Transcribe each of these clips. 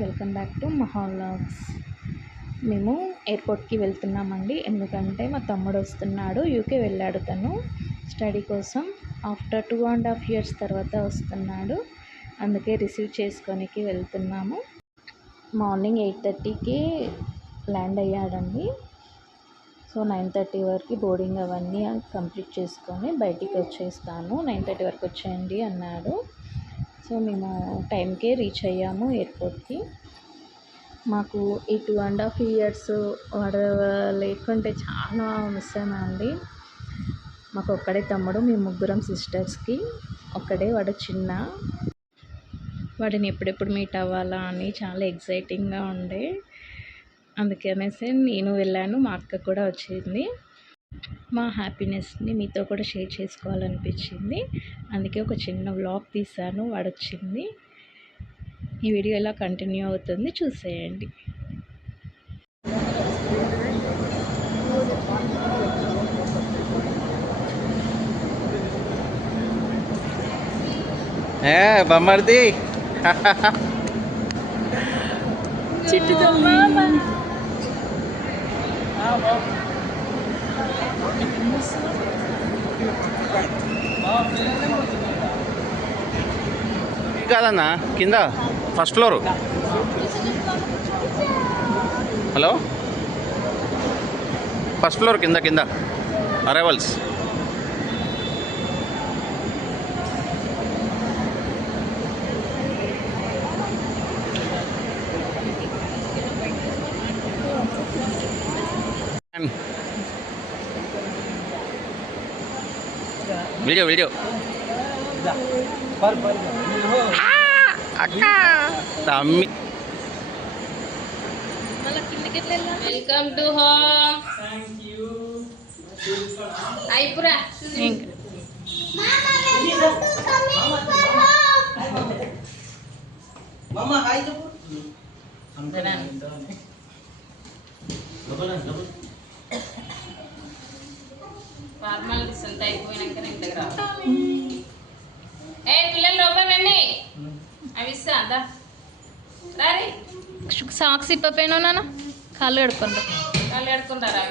Welcome back to మహా vlogs. మేము ఎయిర్పోర్ట్కి వెళ్తున్నామండి. ఎందుకంటే మా తమ్ముడు వస్తున్నాడు. యూకే వెళ్ళాడు తను స్టడీ కోసం. ఆఫ్టర్ 2.5 years తర్వాత వస్తున్నాడు. అందుకే రిసీవ్ చేసుకోనికి వెళ్తున్నాము. మార్నింగ్ 8:30కి ల్యాండ్ అయ్యాడండి. సో 9:30 వరకు బోర్డింగ్ అవన్నీ కంప్లీట్ చేసుకొని బయటికి వచ్చేస్తాను. 9:30 వరకు వచ్చేయండి అన్నాడు. సో మేము టైంకే రీచ్ అయ్యాము ఎయిర్పోర్ట్కి. మాకు ఈ 2.5 years వాడు లేకుంటే చాలా మిస్ అయినా అండి. మాకు ఒక్కడే తమ్ముడు, మేము ముగ్గురం సిస్టర్స్కి. ఒక్కడే వాడు చిన్న. వాడిని ఎప్పుడెప్పుడు మీట్ అవ్వాలా అని చాలా ఎగ్జైటింగ్గా ఉండే. అందుకనేసి నేను వెళ్ళాను, మా అక్క కూడా వచ్చింది. మా హ్యాపీనెస్ని మీతో కూడా షేర్ చేసుకోవాలనిపించింది. అందుకే ఒక చిన్న వ్లాగ్ తీశాను. వాడు వచ్చింది. ఈ వీడియో ఎలా కంటిన్యూ అవుతుంది చూసేయండి. బొమ్మర్ది చిట్టుతో మామ కాదన్నా, కింద first floor. Hello, first floor కింద అరైవల్స్. వీడియో అక్క తమ్మి. Welcome to home. అయిపురా ఫార్మాలిటీస్ అంతా అయిపోయినాక ఇంటికి రావాలి. ఏ పిల్లలు లోపల రండి. అవి ఇస్తా అంతా రారి. సాక్స్ ఇప్పపోయినా నాన్న, కాళ్ళు కడుక్కుంటా. కాళ్ళు కడుక్కుంటారా?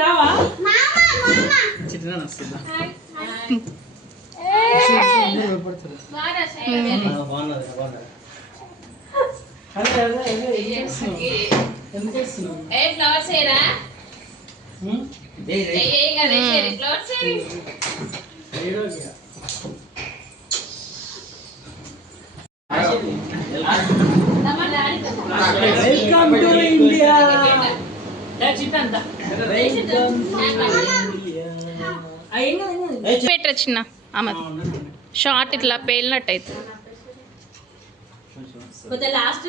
రావా ఫ్లవర్స్ ఏరా వెల్కమ్ టు ఇండియా. పెట్టరా చిన్న ఆమె షార్ట్ ఇట్లా పేలినట్టు అయితే. లాస్ట్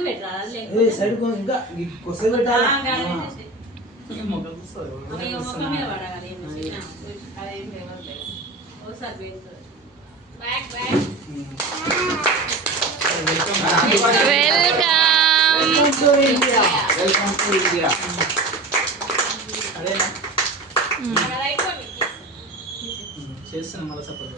చేస్తున్నా మళ్ళీ సపోర్ట్.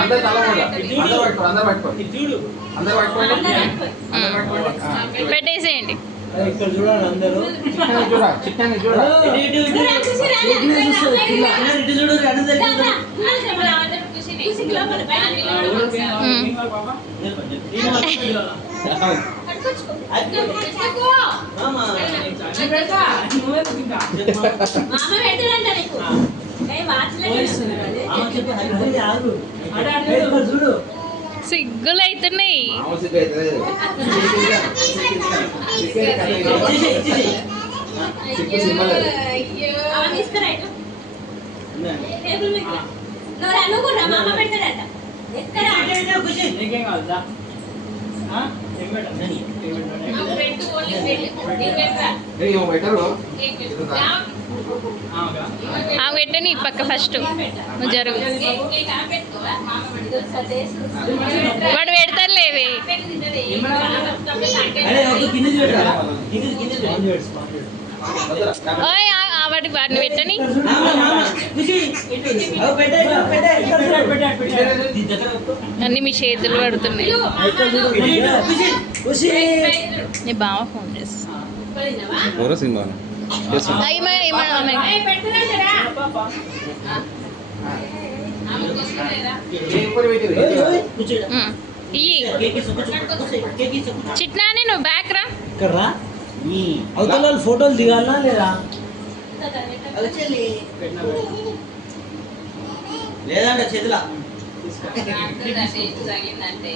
అందరు తల అందరు పట్టుకోండి ఇది చూడు అందరు పట్టుకోండి పెట్టేసేయండి. ఇక్కడ చూడండి అందరూ చిట్టాన్ని చూడ ఇటు చూడు అందరూ చూడు సిగ్గులు అవుతున్నాయి. నీకేం కావద్దా ఆ పెట్టని పక్క ఫస్ట్ నువ్వు జరుగు. వాడు పెడతారులేవి. ఓయ్ వాడిని పెట్టని. అన్ని మీ చేతులు పడుతున్నాయి. నీ బావ ఫోన్ చేస్తా. ఎవరో సినిమా చిట్నాని నువ్వు బ్యాక్ రా. అవతల వాళ్ళు ఫోటోలు దిగాలనా లేదా లేదంటే చేతిలా తగిలిందంటే